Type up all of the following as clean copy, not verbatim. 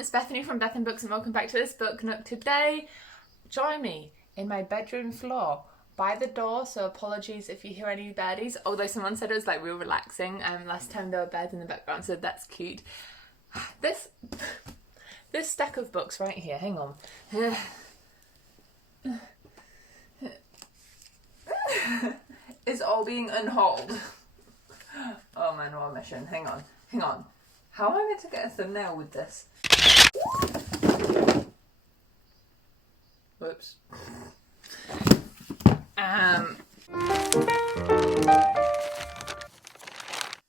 it's Bethany from Beth and Books and welcome back to this book nook. Today, join me in my bedroom floor by the door, so apologies if you hear any birdies, although someone said it was like real relaxing last time there were birds in the background, so that's cute. This stack of books right here, hang on. Is all being unhauled. Oh man, what a mission. Hang on. How am I meant to get a thumbnail with this? Whoops.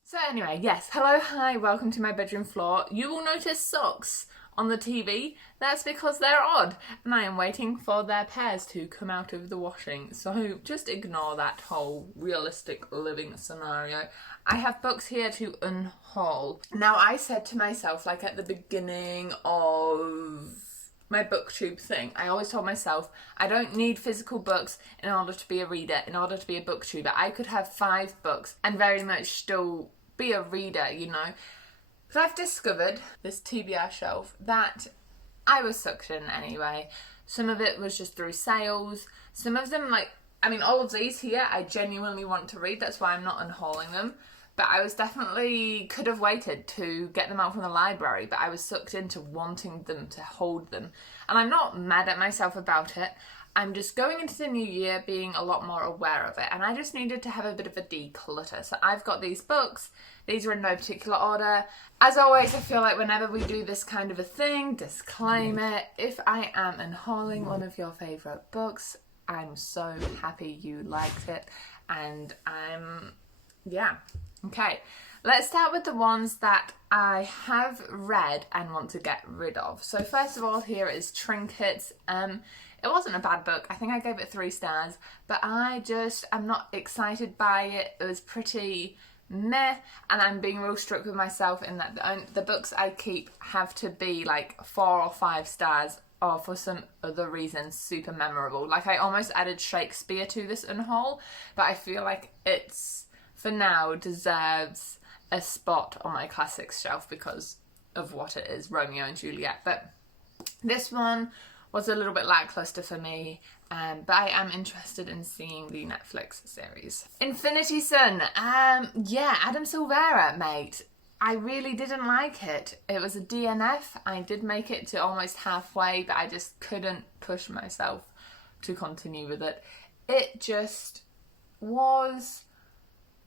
So anyway, yes, hello, hi, welcome to my bedroom floor. You will notice socks on the TV. That's because they're odd and I am waiting for their pairs to come out of the washing. So just ignore that whole realistic living scenario. I have books here to unhaul. Now I said to myself, like at the beginning of my booktube thing, I always told myself I don't need physical books in order to be a reader, in order to be a booktuber. I could have 5 books and very much still be a reader, you know. But I've discovered this TBR shelf that I was sucked in anyway. Some of it was just through sales. Some of them, all of these here, I genuinely want to read. That's why I'm not unhauling them. But I was definitely, could have waited to get them out from the library. But I was sucked into wanting them to hold them. And I'm not mad at myself about it. I'm just going into the new year being a lot more aware of it, and I just needed to have a bit of a declutter. So I've got these books. These are in no particular order. As always, I feel like whenever we do this kind of a thing, disclaimer, if I am unhauling one of your favourite books, I'm so happy you liked it, and yeah. Okay, let's start with the ones that I have read and want to get rid of. So first of all, here is Trinkets. It wasn't a bad book. I think I gave it 3 stars, but I'm not excited by it. It was pretty meh, and I'm being real strict with myself in that the books I keep have to be like 4 or 5 stars, or for some other reason super memorable. Like I almost added Shakespeare to this unhaul, but I feel like it's, for now, deserves a spot on my classics shelf because of what it is, Romeo and Juliet. But this one was a little bit lackluster for me, but I am interested in seeing the Netflix series. Infinity Sun, yeah, Adam Silvera, mate. I really didn't like it. It was a DNF. I did make it to almost halfway, but I just couldn't push myself to continue with it. It just was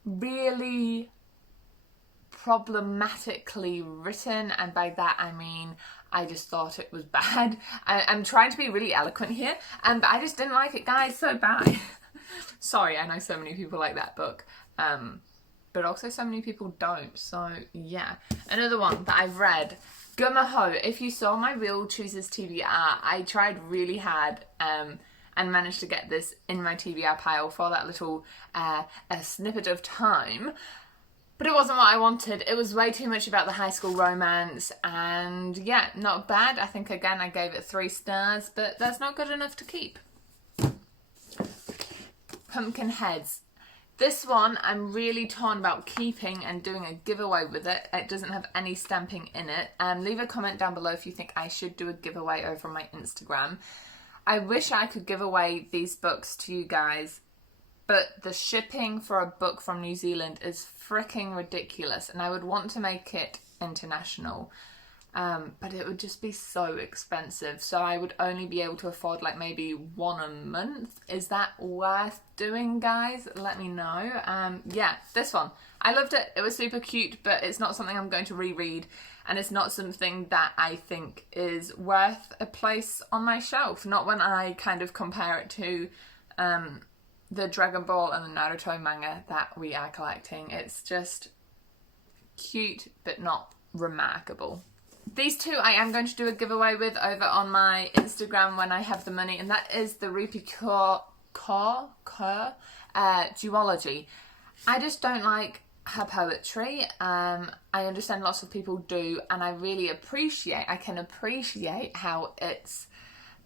really problematically written, and by that I mean I just thought it was bad. I'm trying to be really eloquent here, but I just didn't like it, guys. So bad. Sorry, I know so many people like that book, but also so many people don't. So yeah, another one that I've read, Unhaul. If you saw my Real Chooses TBR, I tried really hard and managed to get this in my TBR pile for that little a snippet of time. But it wasn't what I wanted. It was way too much about the high school romance, and yeah, not bad. I think again I gave it 3 stars, but that's not good enough to keep. Pumpkinheads. This one I'm really torn about keeping and doing a giveaway with it. It doesn't have any stamping in it. Leave a comment down below if you think I should do a giveaway over on my Instagram. I wish I could give away these books to you guys, but the shipping for a book from New Zealand is freaking ridiculous, and I would want to make it international, but it would just be so expensive, so I would only be able to afford like maybe 1 a month. Is that worth doing, guys? Let me know. Yeah, this one. I loved it. It was super cute, but it's not something I'm going to reread, and it's not something that I think is worth a place on my shelf. Not when I kind of compare it to the Dragon Ball and the Naruto manga that we are collecting. It's just cute, but not remarkable. These 2 I am going to do a giveaway with over on my Instagram when I have the money, and that is the Rupi Kaur duology. I just don't like her poetry. I understand lots of people do, and I can appreciate how it's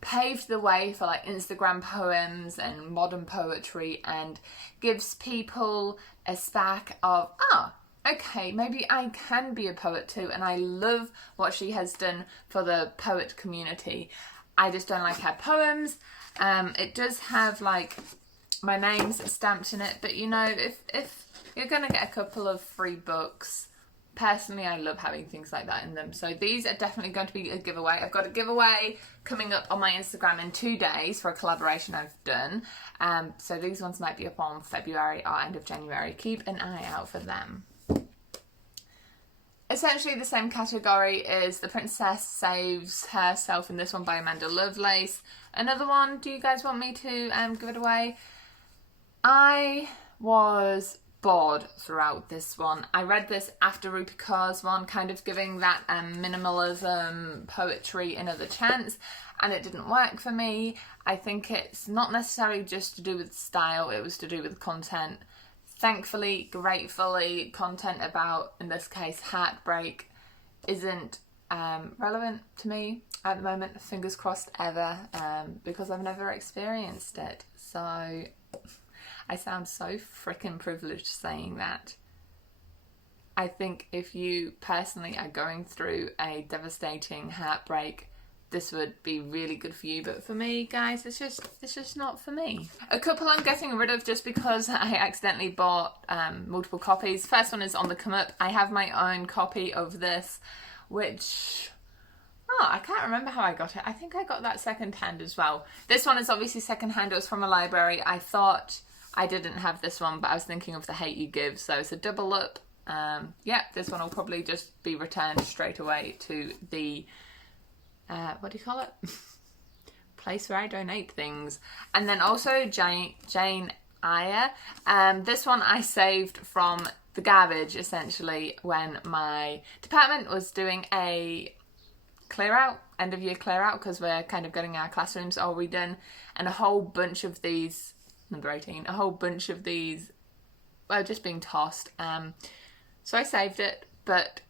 paved the way for like Instagram poems and modern poetry, and gives people a spark of, okay, maybe I can be a poet too, and I love what she has done for the poet community. I just don't like her poems. It does have like my name's stamped in it, but you know, if you're gonna get a couple of free books, personally I love having things like that in them. So these are definitely going to be a giveaway. I've got a giveaway coming up on my Instagram in 2 days for a collaboration I've done. So these ones might be up on February or end of January. Keep an eye out for them. Essentially the same category is The Princess Saves Herself in this one by Amanda Lovelace. Another one, do you guys want me to give it away? I was bored throughout this one. I read this after Rupi Kaur's one, kind of giving that minimalism poetry another chance, and it didn't work for me. I think it's not necessarily just to do with style, it was to do with content. Thankfully, gratefully, content about, in this case, heartbreak isn't relevant to me at the moment, fingers crossed ever, because I've never experienced it. So I sound so freaking privileged saying that. I think if you personally are going through a devastating heartbreak, this would be really good for you, but for me, guys, it's just not for me. A couple I'm getting rid of just because I accidentally bought multiple copies. First one is On the Come Up. I have my own copy of this, which, I can't remember how I got it. I think I got that second-hand as well. This one is obviously second-hand. It was from a library. I thought I didn't have this one, but I was thinking of The Hate You Give, so it's a double up. Yeah, this one will probably just be returned straight away to the what do you call it? Place where I donate things. And then also Jane Eyre. This one I saved from the garbage, essentially, when my department was doing a clear out, end of year clear out, because we're kind of getting our classrooms all redone, and a whole bunch of these, number 18, a whole bunch of these were just being tossed. So I saved it, but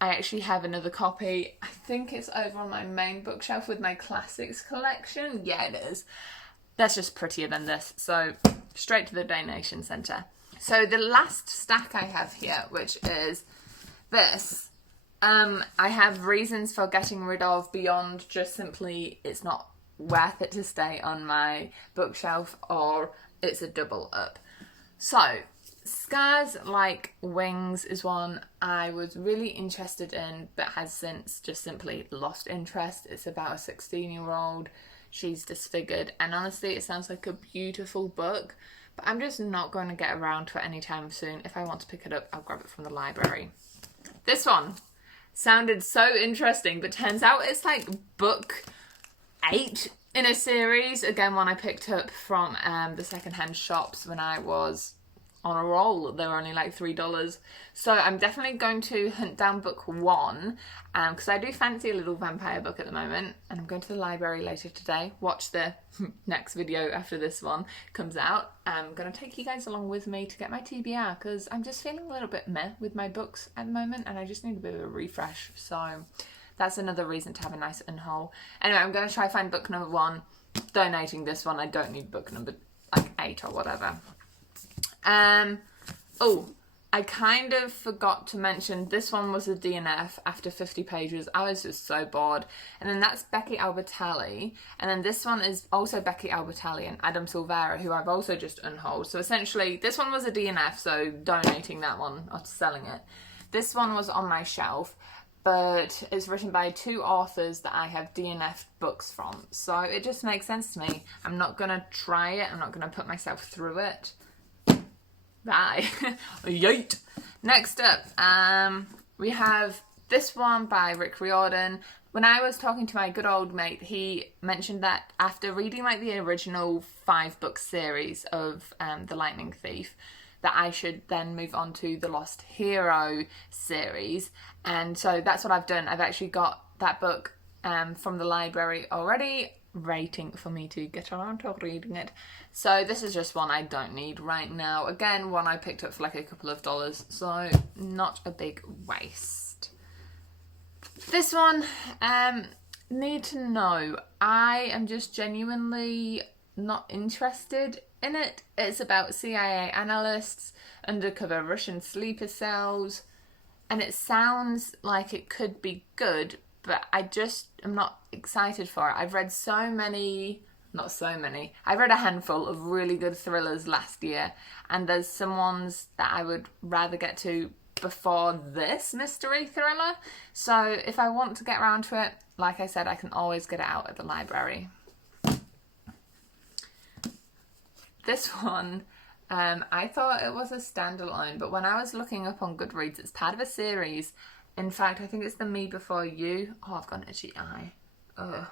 I actually have another copy. I think it's over on my main bookshelf with my classics collection. Yeah, it is. That's just prettier than this. So straight to the donation centre. So the last stack I have here, which is this, I have reasons for getting rid of beyond just simply it's not worth it to stay on my bookshelf or it's a double up. So Scars Like Wings is one I was really interested in but has since just simply lost interest. It's about a 16-year-old. She's disfigured, and honestly it sounds like a beautiful book, but I'm just not going to get around to it anytime soon. If I want to pick it up, I'll grab it from the library. This one sounded so interesting, but turns out it's like book 8 in a series. Again, one I picked up from the secondhand shops when I was on a roll. They were only like $3. So I'm definitely going to hunt down book 1, because I do fancy a little vampire book at the moment, and I'm going to the library later today. Watch the next video after this one comes out. I'm going to take you guys along with me to get my TBR, because I'm just feeling a little bit meh with my books at the moment, and I just need a bit of a refresh. So that's another reason to have a nice unhaul. Anyway, I'm going to try find book number 1, donating this one. I don't need book number like 8 or whatever. Oh, I kind of forgot to mention this one was a DNF after 50 pages. I was just so bored. And then that's Becky Albertalli. And then this one is also Becky Albertalli and Adam Silvera, who I've also just unhauled. So essentially, this one was a DNF, so donating that one or selling it. This one was on my shelf, but it's written by 2 authors that I have DNF'd books from. So it just makes sense to me. I'm not going to try it. I'm not going to put myself through it. Bye. Yeet. Next up, we have this one by Rick Riordan. When I was talking to my good old mate, he mentioned that after reading like the original 5-book series of The Lightning Thief, that I should then move on to the Lost Hero series. And so that's what I've done. I've actually got that book from the library already, waiting for me to get around to reading it. So this is just one I don't need right now. Again, one I picked up for like a couple of dollars, so not a big waste. This one, need to know. I am just genuinely not interested in it. It's about CIA analysts, undercover Russian sleeper cells, and it sounds like it could be good, but I just am not excited for it. I've read I've read a handful of really good thrillers last year, and there's some ones that I would rather get to before this mystery thriller. So if I want to get around to it, like I said, I can always get it out at the library. This one, I thought it was a standalone, but when I was looking up on Goodreads, it's part of a series. In fact, I think it's the Me Before You. Oh, I've got an itchy eye. Ugh.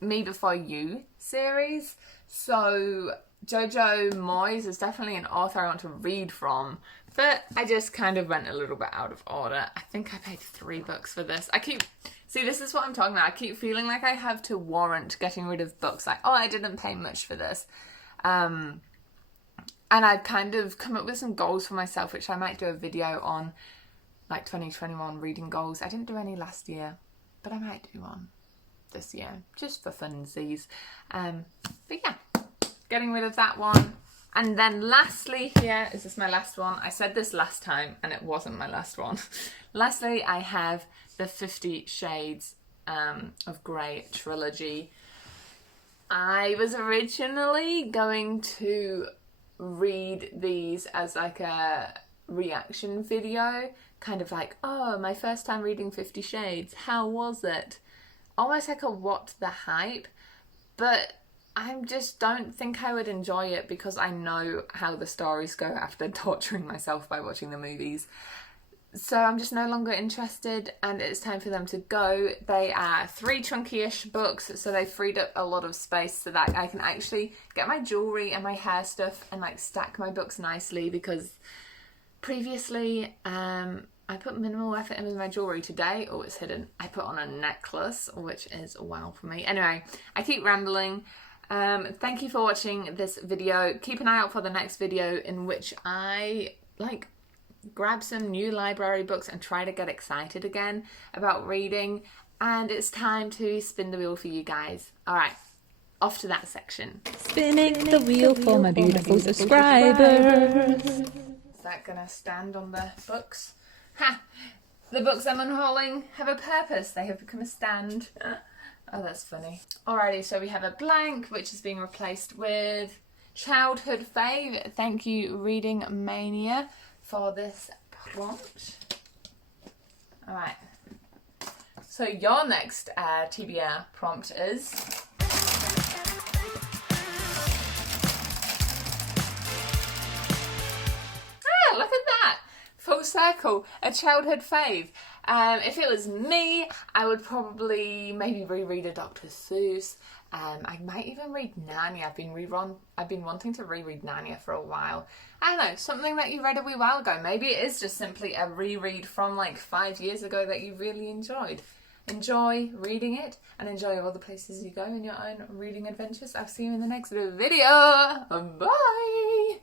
Me Before You series. So Jojo Moyes is definitely an author I want to read from, but I just kind of went a little bit out of order. I think I paid $3 for this. See, this is what I'm talking about. I keep feeling like I have to warrant getting rid of books. Like, oh, I didn't pay much for this. And I've kind of come up with some goals for myself, which I might do a video on, like 2021 reading goals. I didn't do any last year, but I might do one this year, just for funsies. But yeah, getting rid of that one. And then lastly here, is this my last one? I said this last time and it wasn't my last one. Lastly, I have the 50 Shades of Grey trilogy. I was originally going to read these as like a reaction video, kind of like, oh, my first time reading 50 Shades, how was it? Almost like a what the hype, but I just don't think I would enjoy it because I know how the stories go after torturing myself by watching the movies. So I'm just no longer interested, and it's time for them to go. They are 3 chunky-ish books, so they freed up a lot of space so that I can actually get my jewellery and my hair stuff and like stack my books nicely, because previously I put minimal effort in with my jewellery. Today, oh, it's hidden, I put on a necklace, which is a wow for me. Anyway, I keep rambling. Thank you for watching this video. Keep an eye out for the next video in which I grab some new library books and try to get excited again about reading. And it's time to spin the wheel for you guys. Alright, off to that section. Spinning the wheel for my beautiful subscribers. Is that gonna stand on the books? Ha! The books I'm unhauling have a purpose. They have become a stand. Oh, that's funny. Alrighty, so we have a blank, which is being replaced with Childhood Fave. Thank you, Reading Mania, for this prompt. Alright. So your next TBR prompt is... Ah, look at that! Full circle, a childhood fave. If it was me, I would probably maybe reread a Dr. Seuss. I might even read Narnia. I've been wanting to reread Narnia for a while. I don't know, something that you read a wee while ago. Maybe it is just simply a reread from like 5 years ago that you really enjoyed. Enjoy reading it and enjoy all the places you go in your own reading adventures. I'll see you in the next video. Bye!